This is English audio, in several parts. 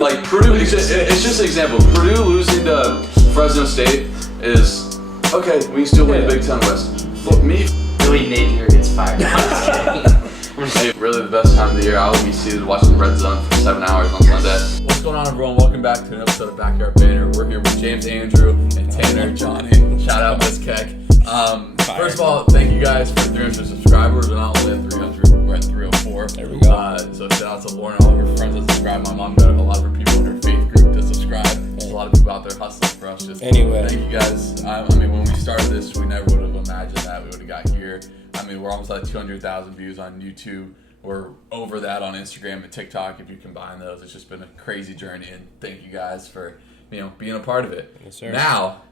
Like Purdue, it's just an example. Purdue losing to Fresno State is okay. We still win the Big Ten West. But me, Billy Napier gets fired. I'm just kidding. hey, really the best time of the year. I will be seated watching Red Zone for 7 hours on Sunday. What's going on, everyone? Welcome back to an episode of Backyard Banter. We're here with James, Andrew, and Tanner, Johnny. Shout out Miss Keck. First of all, thank you guys for 300 subscribers. We're not only at 300, we're at 304. There we go. So shout out to Lauren, all of her friends that subscribe. My mom got a lot of her people in her faith group to subscribe. There's a lot of people out there hustling for us. Anyway, thank you guys. I mean, when we started this, we never would have imagined that we would have got here. I mean, we're almost at 200,000 views on YouTube. We're over that on Instagram and TikTok. If you combine those, it's just been a crazy journey. And thank you guys for being a part of it. Yes, sir. Now,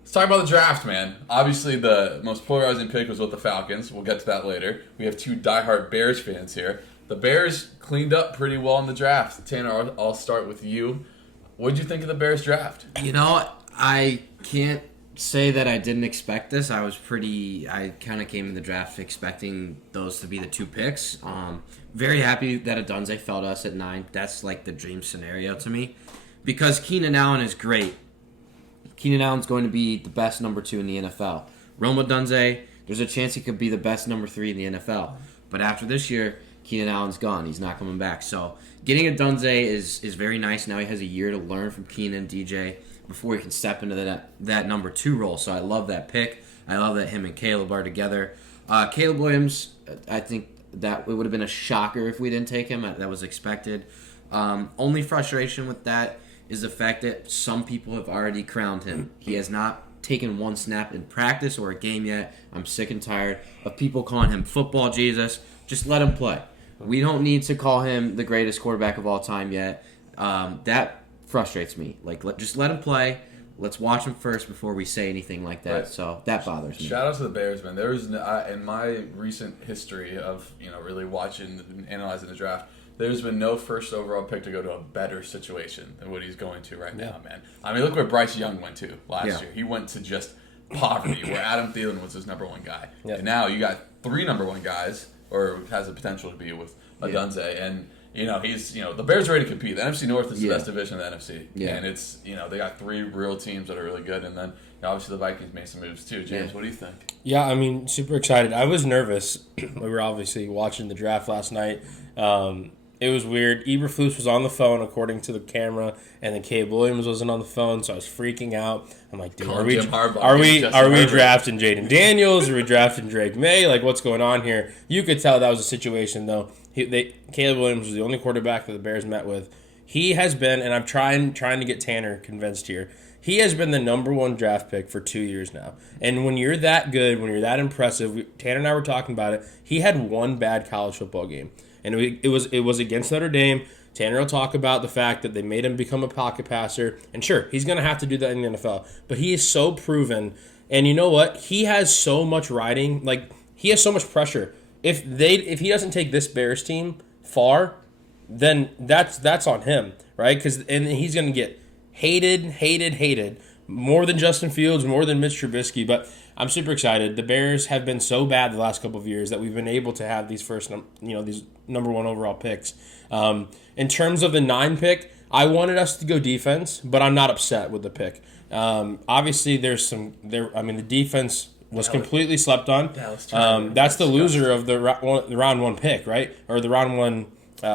let's talk about the draft, man. Obviously, the most polarizing pick was with the Falcons. We'll get to that later. We have two diehard Bears fans here. The Bears cleaned up pretty well in the draft. Tanner, I'll start with you. What did you think of the Bears draft? I can't say that I didn't expect this. I kind of came in the draft expecting those to be the two picks. Very happy that Adunze fell to us at 9. That's like the dream scenario to me. Because Keenan Allen is great. Keenan Allen's going to be the best number 2 in the NFL. Rome Odunze, there's a chance he could be the best number 3 in the NFL. But after this year, Keenan Allen's gone. He's not coming back. So getting Odunze is very nice. Now he has a year to learn from Keenan, DJ, before he can step into that number 2 role. So I love that pick. I love that him and Caleb are together. Caleb Williams, I think that it would have been a shocker if we didn't take him. That was expected. Only frustration with that is the fact that some people have already crowned him. He has not taken one snap in practice or a game yet. I'm sick and tired of people calling him football Jesus. Just let him play. We don't need to call him the greatest quarterback of all time yet. That frustrates me. Just let him play. Let's watch him first before we say anything like that. Right. So that bothers me. Shout out to the Bears, man. There was in my recent history of really watching and analyzing the draft, there's been no first overall pick to go to a better situation than what he's going to right now, man. I mean, look where Bryce Young went to last year. He went to just poverty, where Adam Thielen was his number 1 guy. Yeah. And now you got 3 number 1 guys, or has the potential to be with Odunze. Yeah. And, he's, the Bears are ready to compete. The NFC North is the best division of the NFC. Yeah. And it's, they got 3 real teams that are really good. And then, obviously, the Vikings made some moves too. James, what do you think? Yeah, I mean, super excited. I was nervous. We were obviously watching the draft last night. It was weird. Eberflus was on the phone, according to the camera, and then Caleb Williams wasn't on the phone, so I was freaking out. I'm like, dude, are we drafting Jaden Daniels? Are we drafting Drake May? Like, what's going on here? You could tell that was a situation, though. Caleb Williams was the only quarterback that the Bears met with. He has been, and I'm trying to get Tanner convinced here, he has been the number 1 draft pick for 2 years now. And when you're that good, when you're that impressive, Tanner and I were talking about it, he had 1 bad college football game. And it was against Notre Dame. Tanner will talk about the fact that they made him become a pocket passer. And sure, he's going to have to do that in the NFL. But he is so proven. And you know what? He has so much riding. Like, he has so much pressure. If he doesn't take this Bears team far, then that's on him, right? And he's going to get hated. More than Justin Fields, more than Mitch Trubisky. But I'm super excited. The Bears have been so bad the last couple of years that we've been able to have these these number 1 overall picks. In terms of the 9 pick, I wanted us to go defense, but I'm not upset with the pick. Obviously, the defense was completely slept on. That's the loser of the round 1 pick, right? Or the round 1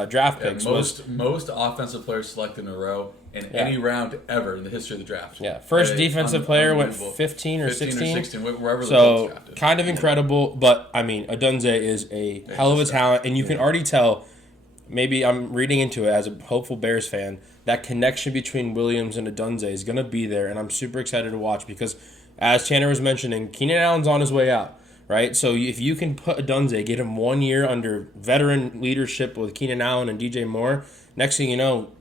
draft picks. Most offensive players selected in a row in any round ever in the history of the draft. Yeah, first defensive player went 15 or 16. Wherever so drafted. Kind of incredible, but I mean, Odunze is a hell of a talent, and you can already tell. Maybe I'm reading into it as a hopeful Bears fan. That connection between Williams and Odunze is going to be there, and I'm super excited to watch because, as Tanner was mentioning, Keenan Allen's on his way out. Right, so if you can put Odunze, get him 1 year under veteran leadership with Keenan Allen and DJ Moore, next thing you know,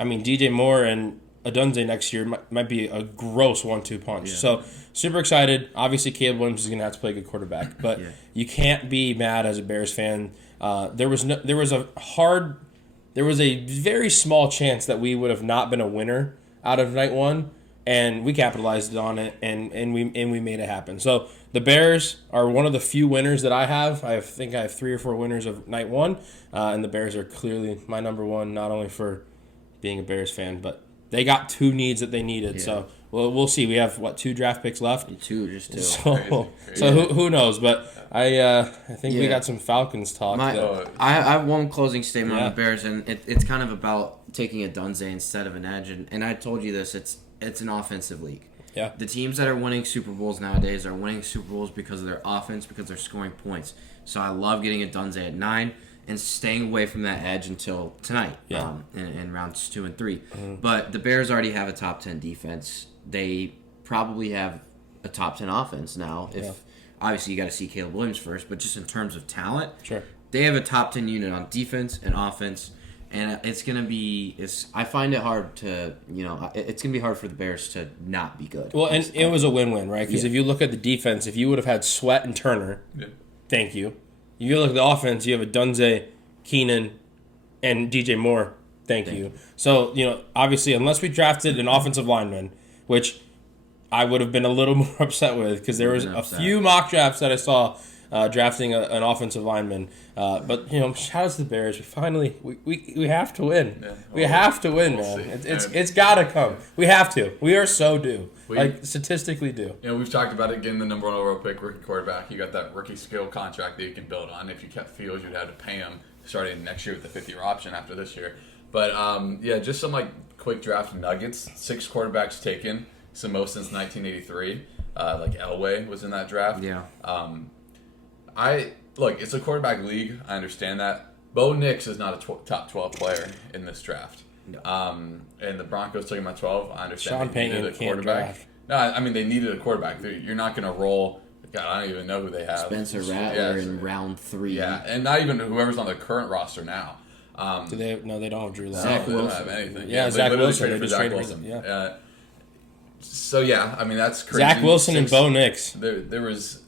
DJ Moore and Odunze next year might be a gross 1-2 punch. Yeah. So super excited. Obviously, Caleb Williams is going to have to play good quarterback, but you can't be mad as a Bears fan. There was a very small chance that we would have not been a winner out of night 1. And we capitalized on it, and we made it happen. So the Bears are one of the few winners that I have. I think I have 3 or 4 winners of night 1, and the Bears are clearly my number 1, not only for being a Bears fan, but they got two needs that they needed. Yeah. So we'll see. We have 2 draft picks left. Just two. So Crazy. who knows? But I think we Yeah. got some Falcons talk. I have one closing statement Yeah. on the Bears, and it's kind of about taking a Dunze instead of an edge. And I told you this, it's an offensive league. Yeah. The teams that are winning Super Bowls nowadays are winning Super Bowls because of their offense, because they're scoring points. So I love getting a Dunze at 9 and staying away from that edge until tonight, Yeah. in rounds 2 and 3. But the Bears already have a top 10 defense. They probably have a top 10 offense now. Obviously, you got to see Caleb Williams first, but just in terms of talent, Sure. they have a top 10 unit on defense and offense. And it's going to be, I find it hard to, it's going to be hard for the Bears to not be good. Well, and it was a win-win, right? Because Yeah. if you look at the defense, if you would have had Sweat and Turner, thank you. If you look at the offense, you have a Dunze, Keenan, and DJ Moore, thank you. So, obviously, unless we drafted an offensive lineman, which I would have been a little more upset with, because there was a few mock drafts that I saw drafting an offensive lineman. But shout out to the Bears. We finally we have to win. Yeah. We have to win, We'll man. see. It's got to come. We have to. We are so due. We- Statistically due. We've talked about it, getting the number 1 overall pick, rookie quarterback. You got that rookie skill contract that you can build on. If you kept Fields, you'd have to pay him starting next year with the 5th-year option after this year. But just some quick draft nuggets. 6 quarterbacks taken, it's the most since 1983. Elway was in that draft. Yeah. It's a quarterback league. I understand that. Bo Nix is not a top 12 player in this draft. No. And the Broncos took him at 12. I understand Sean they needed Payton a can't quarterback. draft. No, I mean they needed a quarterback. You're not going to roll. God, I don't even know who they have. Spencer Rattler in round 3. Yeah, and not even whoever's on the current roster now. Do they? No, they don't have Drew Lock. Zach They don't Wilson. have anything. Yeah, they Zach literally Wilson. traded They for just Zach traded Wilson. for him, I mean that's crazy. Zach Wilson and 6 Bo Nix. There was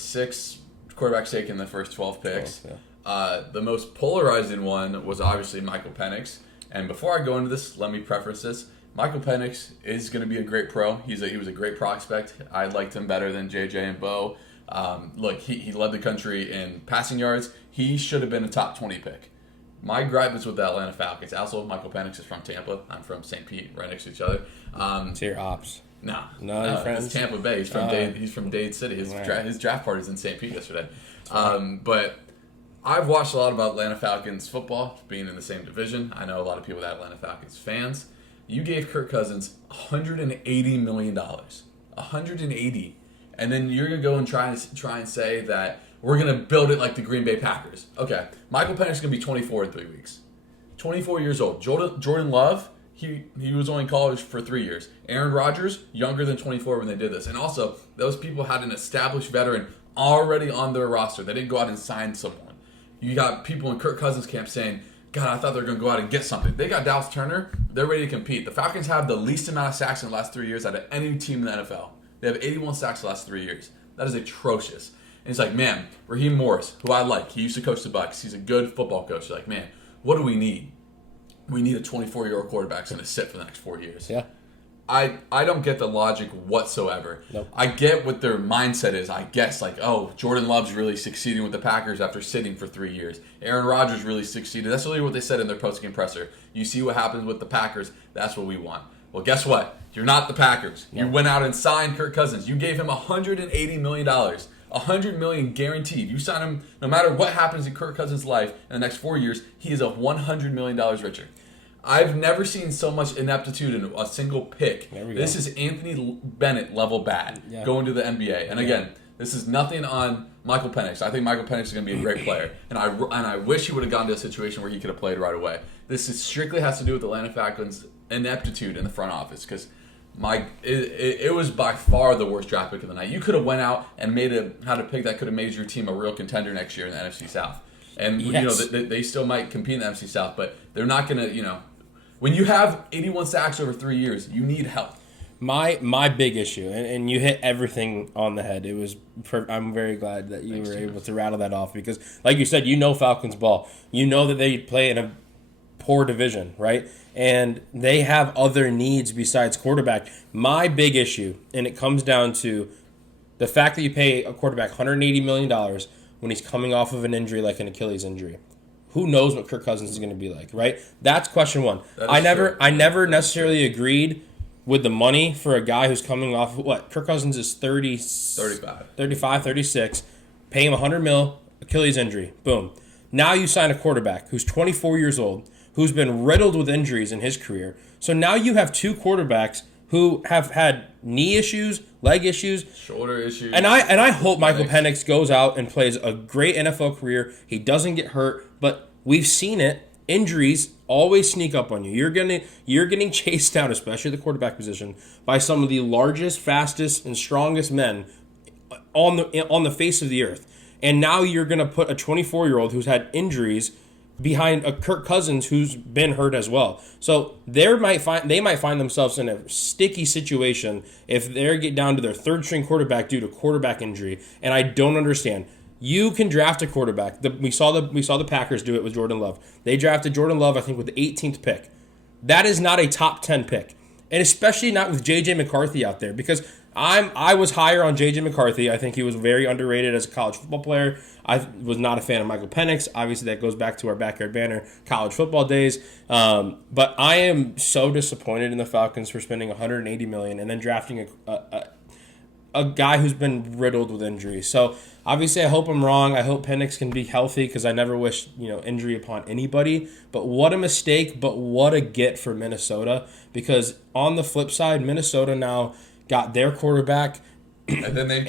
6 quarterbacks taken in the first 12 picks. 12, The most polarizing one was obviously Michael Penix. And before I go into this, let me preface this. Michael Penix is going to be a great pro. He was a great prospect. I liked him better than JJ and Bo. He led the country in passing yards. He should have been a top 20 pick. My gripe is with the Atlanta Falcons. Also, Michael Penix is from Tampa. I'm from St. Pete, right next to each other. To your ops. No, your friends? it's Tampa Bay. He's from Dade City. His draft party's in St. Pete yesterday. But I've watched a lot about Atlanta Falcons football, being in the same division. I know a lot of people that are Atlanta Falcons fans. You gave Kirk Cousins $180 million. $180. And then you're going to go and try and say that we're going to build it like the Green Bay Packers. Okay, Michael Penix is going to be 24 in 3 weeks. 24 years old. Jordan Love, he was only in college for 3 years. Aaron Rodgers, younger than 24 when they did this. And also, those people had an established veteran already on their roster. They didn't go out and sign someone. You got people in Kirk Cousins' camp saying, God, I thought they were going to go out and get something. They got Dallas Turner. They're ready to compete. The Falcons have the least amount of sacks in the last 3 years out of any team in the NFL. They have 81 sacks the last 3 years. That is atrocious. And it's like, man, Raheem Morris, who I like, he used to coach the Bucs. He's a good football coach. You're like, man, what do we need? We need a 24-year-old quarterback that's going to sit for the next 4 years. Yeah. I don't get the logic whatsoever. Nope. I get what their mindset is. I guess, Jordan Love's really succeeding with the Packers after sitting for 3 years. Aaron Rodgers really succeeded. That's really what they said in their post-game presser. You see what happens with the Packers, that's what we want. Well, guess what? You're not the Packers. No. You went out and signed Kirk Cousins. You gave him $180 million. $100 million guaranteed. You sign him, no matter what happens in Kirk Cousins' life in the next 4 years, he is $100 million richer. I've never seen so much ineptitude in a single pick. There we This go. is Anthony Bennett level bad going to the NBA. And again, this is nothing on Michael Penix. I think Michael Penix is going to be a great player. And I wish he would have gone to a situation where he could have played right away. This strictly has to do with Atlanta Falcons' ineptitude in the front office because it was by far the worst draft pick of the night. You could have went out and had a pick that could have made your team a real contender next year in the NFC South. And they still might compete in the NFC South, but they're not going to, when you have 81 sacks over 3 years, you need help. My big issue, and you hit everything on the head. I'm very glad that you were able to rattle that off because, like you said, Falcons ball. You know that they play in a poor division, right? And they have other needs besides quarterback. My big issue, and it comes down to the fact that you pay a quarterback $180 million when he's coming off of an injury like an Achilles injury. who knows what Kirk Cousins is going to be like, right? That's question one. That is I true. never necessarily agreed with the money for a guy who's coming off of what? Kirk Cousins is 35, 36. Pay him $100 million, Achilles injury. Boom. Now you sign a quarterback who's 24 years old, who's been riddled with injuries in his career. So now you have two quarterbacks who have had knee issues, leg issues, shoulder issues. and I hope Michael Penix goes out and plays a great NFL career. He doesn't get hurt, but we've seen it. Injuries always sneak up on you. You're getting chased down, especially the quarterback position, by some of the largest, fastest, and strongest men on the face of the earth. And now you're going to put a 24-year-old who's had injuries behind a Kirk Cousins who's been hurt as well. So they might find themselves in a sticky situation if they get down to their third string quarterback due to quarterback injury. And I don't understand. You can draft a quarterback. We saw the Packers do it with Jordan Love. They drafted Jordan Love, I think, with the 18th pick. That is not a top 10 pick, and especially not with J.J. McCarthy out there, because I was higher on J.J. McCarthy. I think he was very underrated as a college football player. I was not a fan of Michael Penix. Obviously, that goes back to our Backyard Banter college football days. But I am so disappointed in the Falcons for spending $180 million and then drafting a guy who's been riddled with injuries. So obviously, I hope I'm wrong. I hope Penix can be healthy because I never wish injury upon anybody. But what a mistake! But what a get for Minnesota. Because on the flip side, Minnesota now got their quarterback, and then they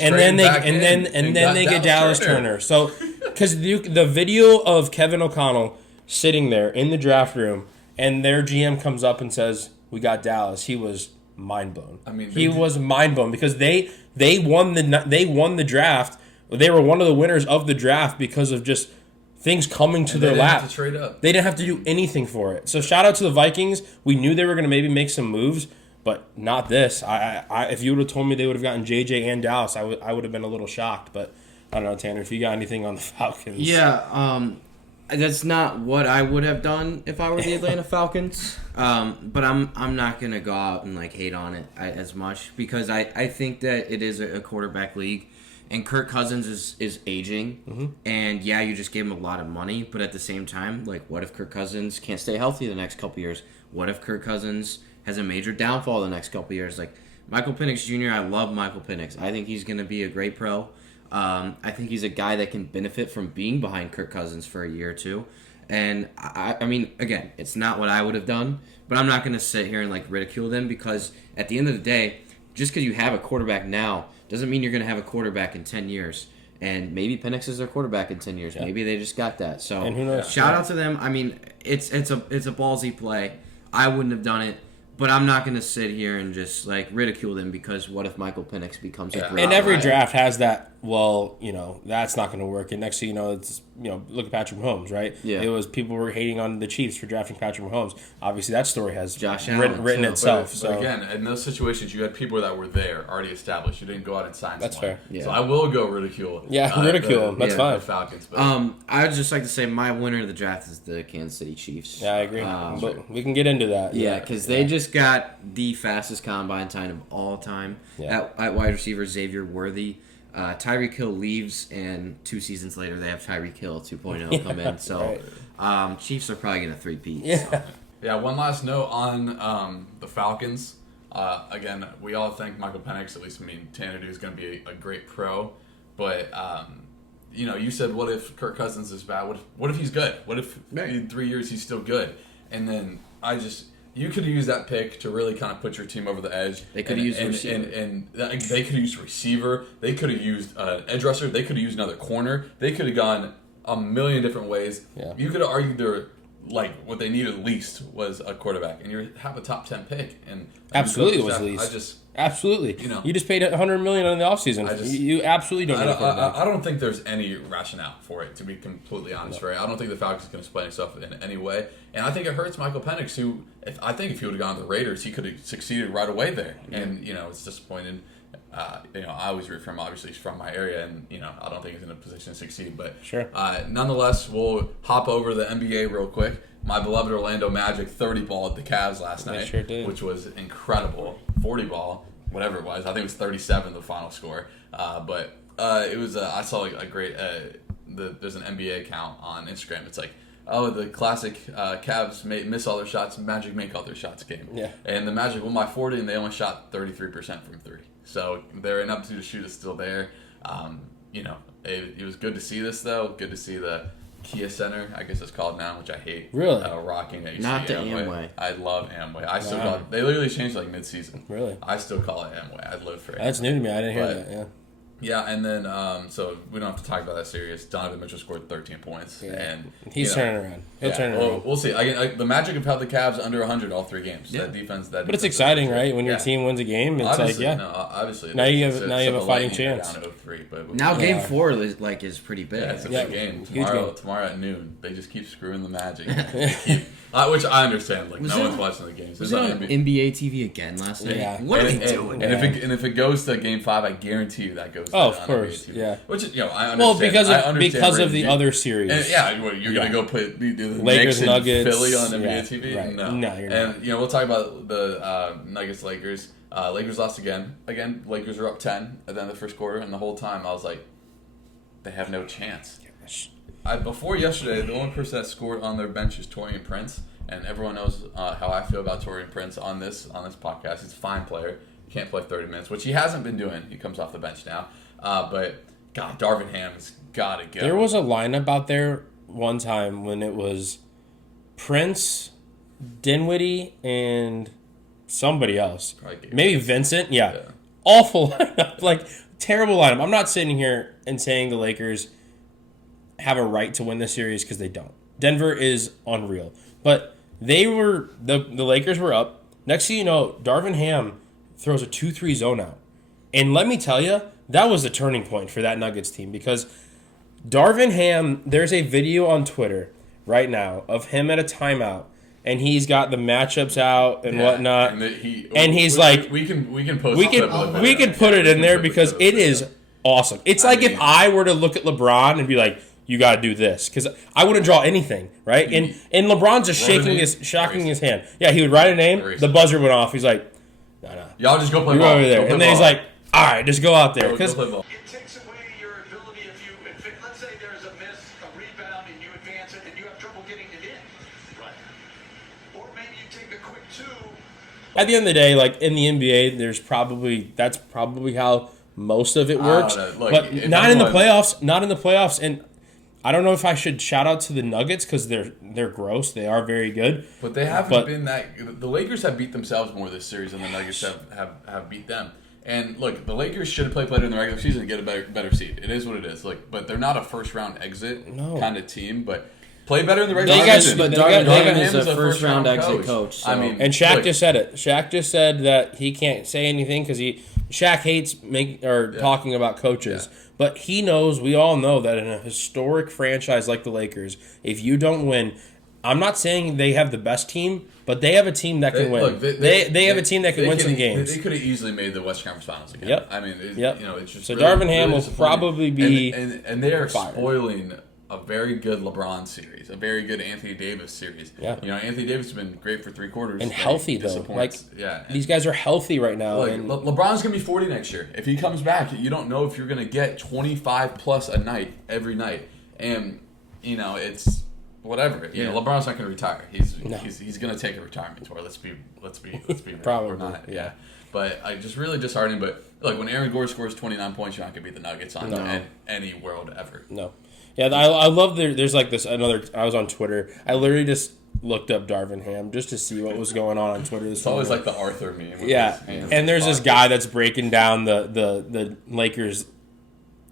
get Dallas Turner. So because the video of Kevin O'Connell sitting there in the draft room, and their GM comes up and says, "We got Dallas," he was mind blown. I mean, he was mind blown because they won the draft. They were one of the winners of the draft because of just things coming to their lap. Have to trade up. They didn't have to do anything for it. So shout out to the Vikings. We knew they were going to maybe make some moves, but not this. I if you would have told me they would have gotten JJ and Dallas, I would have been a little shocked. But I don't know, Tanner, if you got anything on the Falcons. Yeah, that's not what I would have done if I were the Atlanta Falcons. But I'm not gonna go out and hate on it as much because I think that it is a quarterback league, and Kirk Cousins is aging, and yeah, you just gave him a lot of money, but at the same time, what if Kirk Cousins can't stay healthy the next couple years? What if Kirk Cousins has a major downfall the next couple years? Michael Penix Jr., I love Michael Penix. I think he's gonna be a great pro. I think he's a guy that can benefit from being behind Kirk Cousins for a year or two. And, I mean, again, it's not what I would have done, but I'm not going to sit here and, ridicule them because at the end of the day, just because you have a quarterback now doesn't mean you're going to have a quarterback in 10 years. And maybe Penix is their quarterback in 10 years. Yeah. Maybe they just got that. So, and who knows? Shout out to them. I mean, it's a ballsy play. I wouldn't have done it. But I'm not going to sit here and just ridicule them because what if Michael Penix becomes a great And every guy? draft has that, that's not going to work. And next thing you know, it's, look at Patrick Mahomes, right? Yeah. It was people were hating on the Chiefs for drafting Patrick Mahomes. Obviously, that story has Josh written Allen, itself. But again, in those situations, you had people that were there, already established. You didn't go out and sign That's someone. fair. Yeah. So I will go ridicule. Ridicule them. That's fine. The Falcons. But I would just like to say my winner of the draft is the Kansas City Chiefs. Yeah, I agree. But we can get into that. Yeah, because they just got the fastest combine time of all time. Yeah. At wide receiver, Xavier Worthy. Tyreek Hill leaves, and 2 seasons later, they have Tyreek Hill 2.0 come in. So Chiefs are probably going to three-peat. Yeah. So. Yeah, one last note on the Falcons. Again, we all think Michael Penix, at least Tanner, is going to be a great pro. But, you said, what if Kirk Cousins is bad? What if he's good? What if in 3 years he's still good? And then you could have used that pick to really kind of put your team over the edge. They could have used receiver. They could have used receiver. They could have used edge rusher. They could have used another corner. They could have gone a million different ways. Yeah. You could have argued what they needed least was a quarterback, and you have a top 10 pick. And Absolutely was least. Absolutely. You just paid $100 million on the offseason. You absolutely don't need a quarterback. I don't think there's any rationale for it, to be completely honest, right? I don't think the Falcons can explain himself in any way. And I think it hurts Michael Penix, who, if he would have gone to the Raiders, he could have succeeded right away there. And, it's disappointing. I always root for him. Obviously, he's from my area, and, I don't think he's in a position to succeed. But sure. Nonetheless, we'll hop over the NBA real quick. My beloved Orlando Magic 30-ball at the Cavs last night, sure did. which was incredible. 40-ball, whatever it was. I think it was 37, the final score. But it was. I saw a great. There's an NBA account on Instagram. It's oh, the classic Cavs miss all their shots, Magic make all their shots game. Yeah. And the Magic won by 40, and they only shot 33% from 3. So their ineptitude to shoot is still there. It was good to see this, though. Good to see the Kia Center, I guess it's called now, which I hate. Really? Rocking it. Not the Amway. I love Amway. I still call it. They literally changed like mid-season. Really? I still call it Amway. I'd live for it. That's new to me. I didn't hear that. Yeah. Yeah, and then so we don't have to talk about that series. Donovan Mitchell scored 13 points, and he's turning around. He'll turn around. We'll see. The Magic have held the Cavs under 100 all 3 games. Yeah. That defense. But it's exciting, right? When your team wins a game, it's obviously, like obviously. Now you have a fighting chance. Down to 0-3, but now Game 4 is pretty big. Yeah, it's a big game. Tomorrow at noon. They just keep screwing the Magic, which I understand. Like no one's watching the games. Was it on NBA TV again last night? Yeah. What are they doing? And if it goes to Game 5, I guarantee you that goes. Of course. TV. Yeah. Which I understand. Well, because of the other series. And you're gonna go put the Lakers, Knicks and Nuggets, Philly on NBA TV? Right. No, you're not. And we'll talk about the Nuggets Lakers. Lakers lost again. Again, Lakers are up 10 at the end of the first quarter, and the whole time I was like, they have no chance. Before yesterday, the only person that scored on their bench is Taurean Prince, and everyone knows how I feel about Taurean Prince on this podcast. He's a fine player. He can't play 30 minutes, which he hasn't been doing. He comes off the bench now, but. God, Darvin Ham's got to go. There was a lineup out there one time when it was Prince, Dinwiddie, and somebody else. Maybe Vincent. Yeah. Awful lineup. Like, terrible lineup. I'm not sitting here and saying the Lakers have a right to win this series because they don't. Denver is unreal. But the Lakers were up. Next thing you know, Darvin Ham throws a 2-3 zone out. And let me tell you, that was the turning point for that Nuggets team because Darvin Ham, there's a video on Twitter right now of him at a timeout, and he's got the matchups out and whatnot. And he's like, we can post. We can put it in there because it is awesome. It's like if I were to look at LeBron and be like, you got to do this because I wouldn't draw anything, right? And LeBron's just shaking his hand. Yeah, he would write a name. The buzzer went off. He's like, no. Y'all just go play ball. Over there, and then he's like, all right, just go out there. It takes away your ability if let's say there's a miss, a rebound, and you advance it, and you have trouble getting it in. Right. Or maybe you take a quick 2. At the end of the day, like in the NBA, that's probably how most of it works. But not in the playoffs. Not in the playoffs. And I don't know if I should shout out to the Nuggets because they're gross. They are very good. But they haven't been that. The Lakers have beat themselves more this series than the Nuggets have beat them. And look, the Lakers should have played better in the regular season and get a better seed. It is what it is. But they're not a first round exit kind of team. But play better in the regular season. But Darvin is a first round exit coach. So. I mean, and Shaq just said it. Shaq just said that he can't say anything because Shaq hates talking about coaches. Yeah. But he knows, we all know that in a historic franchise like the Lakers, if you don't win, I'm not saying they have the best team, but they have a team that can win. Look, they have a team that can win some games. They could have easily made the Western Conference Finals again. Yep. I mean, it's just so really, Darvin Ham really will probably be and they are spoiling a very good LeBron series, a very good Anthony Davis series. Yeah. Anthony Davis has been great for 3 quarters and healthy though. Like these guys are healthy right now. Look, LeBron's gonna be 40 next year. If he comes back, you don't know if you're gonna get 25 plus a night every night, and it's. Whatever. LeBron's not going to retire. He's going to take a retirement tour. Let's be probably we're not. Yeah. But I just really disheartening. But look, when Aaron Gordon scores 29 points, you're not going to beat the Nuggets on any world ever. No. Yeah, I love there's like this another. I was on Twitter. I literally just looked up Darvin Ham just to see what was going on Twitter. It's always like the Arthur meme. Yeah, and there's this guy that's breaking down the Lakers'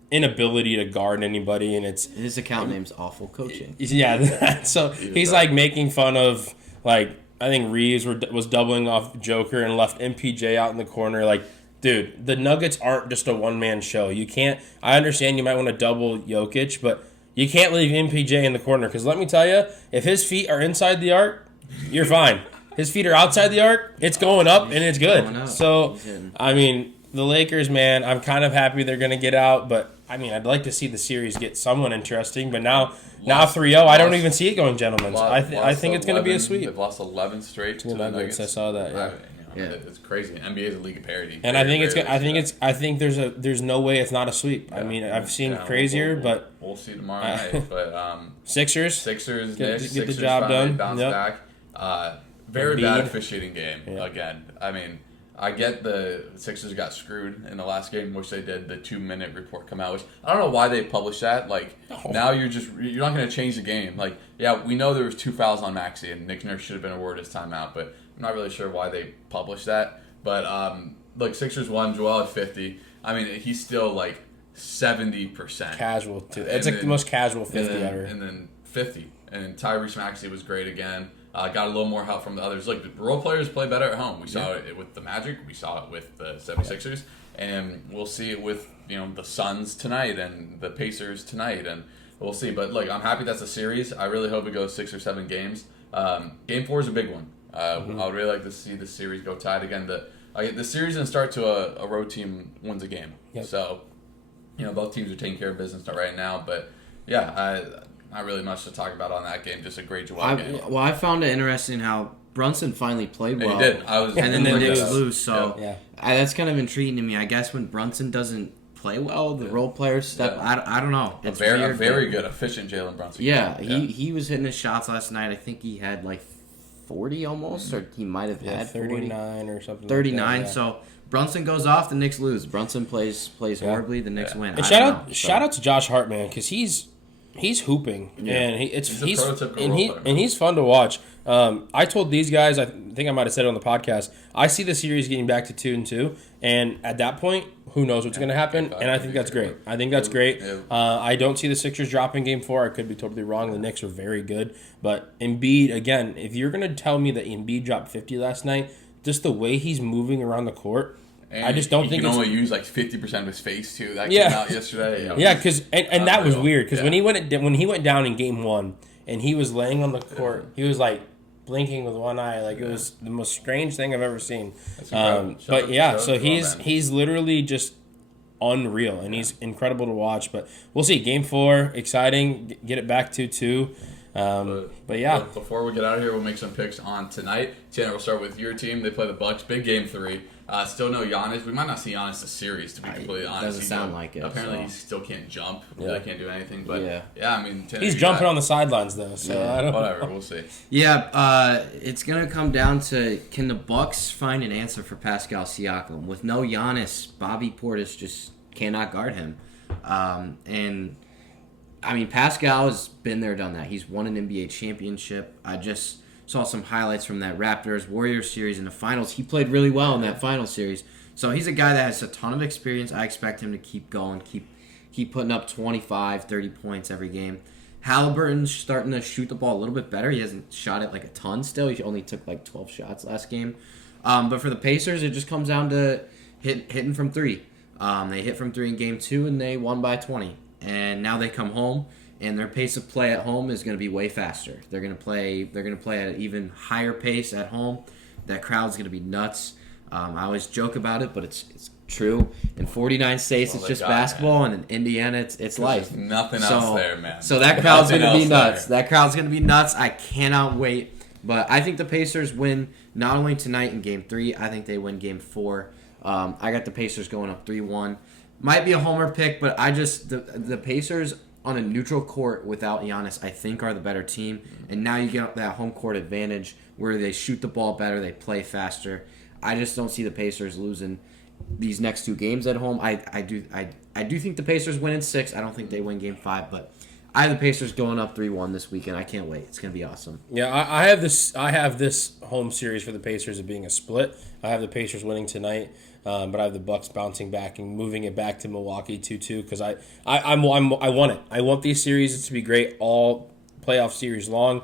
inability to guard anybody, and it's his account name's Awful Coaching. Yeah, so he's like making fun of I think Reeves was doubling off Joker and left MPJ out in the corner. Like, dude, the Nuggets aren't just a one-man show. You can't. I understand you might want to double Jokic, but you can't leave MPJ in the corner because let me tell you, if his feet are inside the arc, you're fine. His feet are outside the arc, it's going up and it's good. So, I mean, the Lakers, man, I'm kind of happy they're going to get out, but I mean, I'd like to see the series get somewhat interesting, but now 3-0, I don't even see it going gentlemen's. I think it's going to be a sweep. They've lost 11 straight to the Nuggets. I saw that, yeah. Yeah. It's crazy. NBA is a league of parity. And I think I think there's no way it's not a sweep. Yeah. I mean, I've seen crazier, but we'll see tomorrow night. But Sixers get the job done. Bounce back. Very bad officiating game again. I mean, I get the Sixers got screwed in the last game, which they did. The 2-minute report come out, which I don't know why they published that. Like now you're not going to change the game. Like we know there was 2 fouls on Maxey, and Nick Nurse should have been awarded his timeout, but I'm not really sure why they published that. But Sixers won. Joel at 50. I mean, he's still like 70% casual too. It's like the most casual 50 ever. And then 50. And Tyrese Maxey was great again. Got a little more help from the others. Look, the role players play better at home. We saw it with the Magic. We saw it with the 76ers. And we'll see it with the Suns tonight and the Pacers tonight. And we'll see. But, look, I'm happy that's a series. I really hope it goes 6 or 7 games. Game 4 is a big one. I would really like to see the series go tied again. The series didn't start to a road team wins a game. Yep. So, both teams are taking care of business right now. But, yeah, not really much to talk about on that game. Just a great Joel game. Well, I found it interesting how Brunson finally played well. He did. And then the Knicks lose. So yeah. That's kind of intriguing to me. I guess when Brunson doesn't play well, the role players step. I don't know. It's a very good, efficient Jalen Brunson. Yeah, he was hitting his shots last night. I think he had like 40 almost, or he might have had 39 or something. 39. Like that, So Brunson goes off, the Knicks lose. Brunson plays horribly, the Knicks win. And shout out to Josh Hart, man, because he's hooping, and he's fun to watch. I told these guys, I think I might have said it on the podcast, I see the series getting back to 2-2, and at that point, who knows what's going to happen? And I think that's great. I don't see the Sixers dropping Game 4. I could be totally wrong. The Knicks are very good, but Embiid, again, if you're going to tell me that Embiid dropped 50 last night, just the way he's moving around the court. And I just don't think he can only use like 50% of his face too. That came out yesterday. Because that was weird because when he went down in Game 1 and he was laying on the court, he was like blinking with one eye, like it was the most strange thing I've ever seen. So he's literally just unreal and he's incredible to watch. But we'll see. Game 4, exciting. Get it back 2-2. But yeah. Before we get out of here, we'll make some picks on tonight. Tanner, we'll start with your team. They play the Bucks. Big Game 3. Still no Giannis. We might not see Giannis the series, to be completely honest. Doesn't sound like it. Apparently, he still can't jump. Really can't do anything. But I mean, Tanner, he's jumping on the sidelines though. So whatever, we'll see. Yeah, it's gonna come down to can the Bucks find an answer for Pascal Siakam with no Giannis? Bobby Portis just cannot guard him, and I mean Pascal has been there, done that. He's won an NBA championship. I just saw some highlights from that Raptors-Warriors series in the finals. He played really well in that final series. So he's a guy that has a ton of experience. I expect him to keep going, keep putting up 25, 30 points every game. Halliburton's starting to shoot the ball a little bit better. He hasn't shot it like a ton still. He only took like 12 shots last game. But for the Pacers, it just comes down to hitting from 3. They hit from 3 in Game 2, and they won by 20. And now they come home. And their pace of play at home is going to be way faster. They're going to play at an even higher pace at home. That crowd's going to be nuts. I always joke about it, but it's true. In 49 states, it's just basketball, and in Indiana, it's life. There's nothing else there, man. So that crowd's going to be nuts. That crowd's going to be nuts. I cannot wait. But I think the Pacers win not only tonight in Game 3. I think they win Game 4. I got the Pacers going up 3-1. Might be a homer pick, but the Pacers on a neutral court without Giannis, I think are the better team. And now you get that home court advantage where they shoot the ball better, they play faster. I just don't see the Pacers losing these next 2 games at home. I do think the Pacers win in 6. I don't think they win Game 5, but I have the Pacers going up 3-1 this weekend. I can't wait. It's gonna be awesome. Yeah, I have this home series for the Pacers of being a split. I have the Pacers winning tonight. But I have the Bucks bouncing back and moving it back to Milwaukee 2-2 because I want it. I want these series to be great all playoff series long.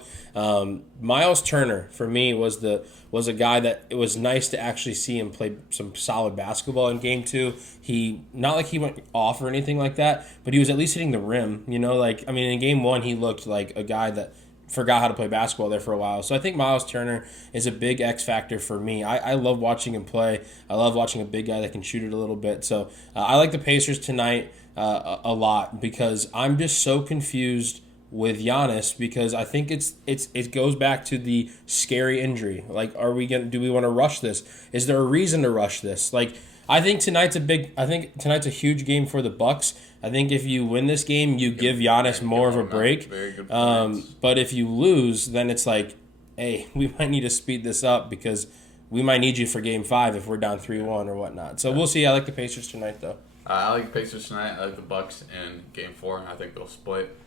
Miles Turner for me was a guy that it was nice to actually see him play some solid basketball in Game 2. He not like he went off or anything like that, but he was at least hitting the rim. In Game 1 he looked like a guy that forgot how to play basketball there for a while. So I think Miles Turner is a big X factor for me. I love watching him play. I love watching a big guy that can shoot it a little bit. So I like the Pacers tonight a lot because I'm just so confused with Giannis because I think it goes back to the scary injury. Like, do we want to rush this? Is there a reason to rush this? Like, I think tonight's a huge game for the Bucks. I think if you win this game, you give Giannis more of a break. Very good points. But if you lose, then it's like, hey, we might need to speed this up because we might need you for Game 5 if we're down 3-1 or whatnot. So we'll see. I like the Pacers tonight, though. I like the Pacers tonight. I like the Bucks in Game 4. I think they'll split.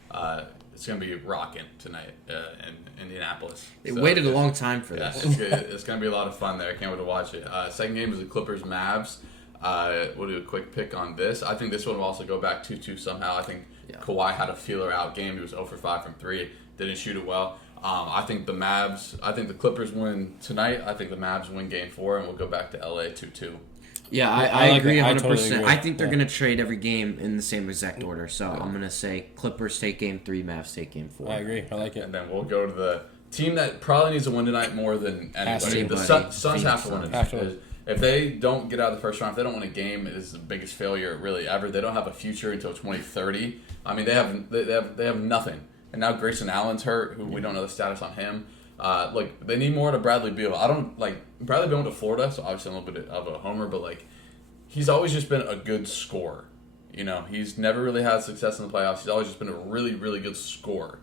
It's going to be rocking tonight in Indianapolis. They waited a long time for this. It's going to be a lot of fun there. I can't wait to watch it. Second game is the Clippers-Mavs. We'll do a quick pick on this. I think this one will also go back 2-2 somehow. I think Kawhi had a feeler-out game. He was 0 for 5 from 3. Didn't shoot it well. I think the Clippers win tonight. I think the Mavs win Game 4, and we'll go back to LA 2-2. Yeah, I agree 100%. totally agree. I think they're going to trade every game in the same exact order. So I'm going to say Clippers take Game 3, Mavs take Game 4. I agree. I like it. And then we'll go to the team that probably needs to win tonight more than anybody. The Suns have to win tonight. If they don't get out of the first round, if they don't win a game, it is the biggest failure really ever. They don't have a future until 2030. I mean, they have nothing. And now Grayson Allen's hurt, who we don't know the status on him. They need more to Bradley Beal. I don't Bradley Beal went to Florida, so obviously I'm a little bit of a homer, but he's always just been a good scorer. You know, he's never really had success in the playoffs. He's always just been a really, really good scorer.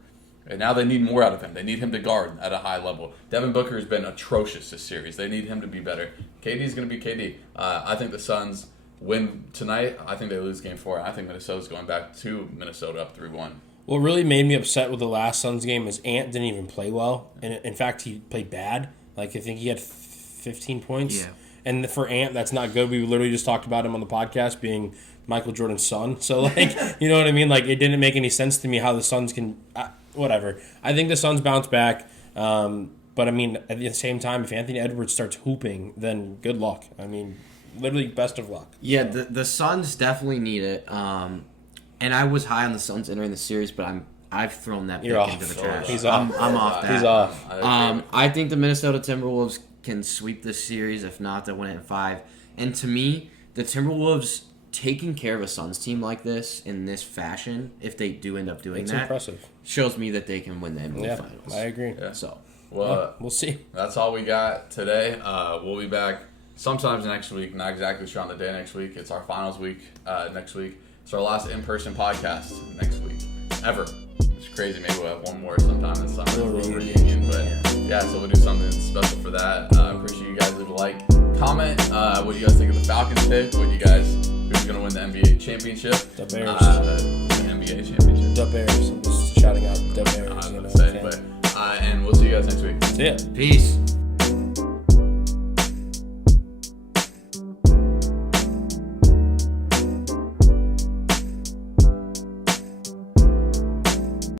And now they need more out of him. They need him to guard at a high level. Devin Booker has been atrocious this series. They need him to be better. KD's going to be KD. I think the Suns win tonight. I think they lose Game 4. I think Minnesota's going back to Minnesota up 3-1. What really made me upset with the last Suns game is Ant didn't even play well. And in fact, he played bad. I think he had 15 points. Yeah. And for Ant, that's not good. We literally just talked about him on the podcast being Michael Jordan's son. So, you know what I mean? It didn't make any sense to me how the Suns can... whatever. I think the Suns bounce back. But, I mean, at the same time, if Anthony Edwards starts hooping, then good luck. I mean, literally best of luck. Yeah, the Suns definitely need it. And I was high on the Suns entering the series, but I've thrown that pick into the trash. He's off. I'm off that. He's off. I think the Minnesota Timberwolves can sweep this series. If not, they'll win it in 5. And to me, the Timberwolves taking care of a Suns team like this in this fashion, if they do end up doing it's that, impressive. Shows me that they can win the NBA Finals. I agree. Yeah. So, well, we'll see. That's all we got today. We'll be back sometimes next week. Not exactly sure on the day next week. It's our finals week next week. It's our last in-person podcast next week ever. It's crazy. Maybe we'll have one more sometime this summer. A little reunion. But yeah, so we'll do something special for that. Appreciate you guys. Leave a like. Comment what you guys think of the Falcons pick. Who's going to win the NBA championship? The Bears. The NBA championship. The Bears. I'm just shouting out the Bears. I was going to say, but and we'll see you guys next week. See ya. peace.